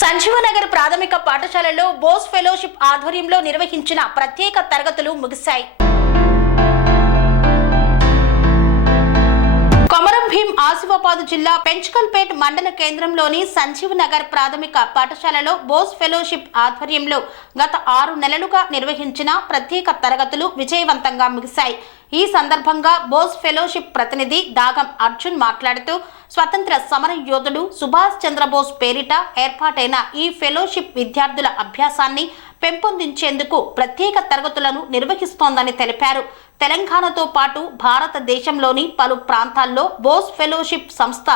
సంజీవనగర్ ప్రాథమిక పాఠశాలలో బోస్ ఫెలోషిప్ ఆధ్వర్యంలో నిర్వహించిన ప్రత్యేక తరగతులు ముగిశాయి. కొమరం భీం ఆసిఫాబాద్ జిల్లా పెంచుకల్పేట్ మండల కేంద్రంలోని సంజీవ్ నగర్ ప్రాథమిక పాఠశాలలో బోస్ ఫెలోషిప్ ఆధ్వర్యంలో గత ఆరు నెలలుగా నిర్వహించిన ప్రత్యేక తరగతులు విజయవంతంగా ముగిశాయి. ఈ సందర్భంగా బోస్ ఫెలోషిప్ ప్రతినిధి దాగం అర్జున్ మాట్లాడుతూ స్వతంత్ర సమర యోధుడు సుభాష్ చంద్రబోస్ పేరిట ఏర్పాటైన ఈ ఫెలోషిప్ విద్యార్థుల అభ్యాసాన్ని పెంపొందించేందుకు ప్రత్యేక తరగతులను నిర్వహిస్తోందని తెలిపారు. తెలంగాణతో పాటు భారతదేశంలోని పలు ప్రాంతాల్లో బోస్ ఫెలోషిప్ సంస్థ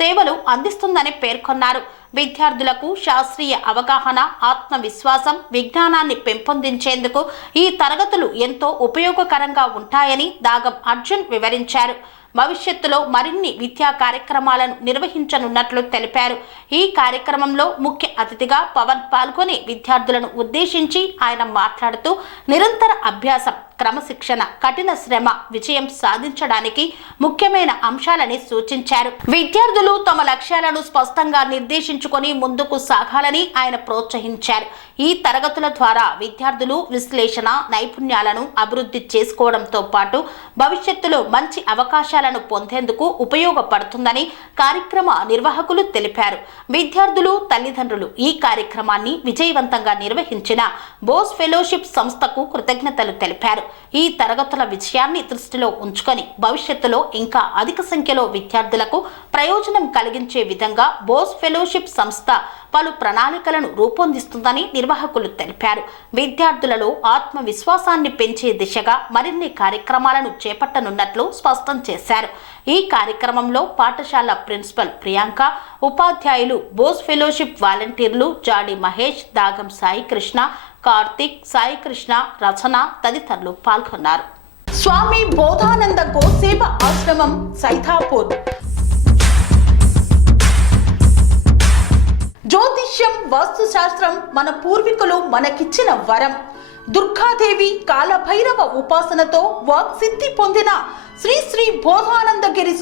సేవలు అందిస్తుందని పేర్కొన్నారు. విద్యార్థులకు శాస్త్రీయ అవగాహన ఆత్మవిశ్వాసం విజ్ఞానాన్ని పెంపొందించేందుకు ఈ తరగతులు ఎంతో ఉపయోగకరంగా ఉంటాయని దాగం అర్జున్ వివరించారు. భవిష్యత్తులో మరిన్ని విద్యా కార్యక్రమాలను నిర్వహించనున్నట్లు తెలిపారు. ఈ కార్యక్రమంలో ముఖ్య అతిథిగా పవన్ పాల్గొని విద్యార్థులను ఉద్దేశించి ఆయన మాట్లాడుతూ నిరంతర అభ్యాసం క్రమశిక్షణ కఠిన శ్రమ విజయం సాధించడానికి ముఖ్యమైన అంశాలని సూచించారు. విద్యార్థులు తమ లక్ష్యాలను స్పష్టంగా నిర్దేశించుకొని ముందుకు సాగాలని ఆయన ప్రోత్సహించారు. ఈ తరగతుల ద్వారా విద్యార్థులు విశ్లేషణ నైపుణ్యాలను అభివృద్ధి చేసుకోవడంతో పాటు భవిష్యత్తులో మంచి అవకాశాలను పొందేందుకు ఉపయోగపడుతుందని కార్యక్రమ నిర్వాహకులు తెలిపారు. విద్యార్థులు తల్లిదండ్రులు ఈ కార్యక్రమాన్ని విజయవంతంగా నిర్వహించిన బోస్ ఫెలోషిప్ సంస్థకు కృతజ్ఞతలు తెలిపారు. ఈ తరగతుల విజయాన్ని దృష్టిలో ఉంచుకొని భవిష్యత్తులో ఇంకా అధిక సంఖ్యలో విద్యార్థులకు ప్రయోజనం కలిగించే విధంగా బోస్ ఫెలోషిప్ సంస్థ పలు ప్రణాళికలను రూపొందిస్తుందని నిర్వాహకులు తెలిపారు. విద్యార్థులలో ఆత్మవిశ్వాసాన్ని పెంచే దిశగా మరిన్ని కార్యక్రమాలను చేపట్టనున్నట్లు స్పష్టం చేశారు. ఈ కార్యక్రమంలో పాఠశాల ప్రిన్సిపల్ ప్రియాంక ఉపాధ్యాయులు బోస్ ఫెలోషిప్ వాలంటీర్లు జాడి మహేష్ దాగం సాయి కృష్ణ కార్తిక్ సాయి కృష్ణ రచన తదితరులు పాల్గొన్నారు. స్వామి బోధానంద గోసేవ ఆశ్రమం సైథాపూర్ జ్యోతిష్యం వాస్తుశాస్త్రం మన పూర్వీకులు మనకిచ్చిన వరం. దుర్గాదేవి కాలభైరవ ఉపాసనతో వాక్సిద్ధి పొందిన శ్రీ శ్రీ బోధానంద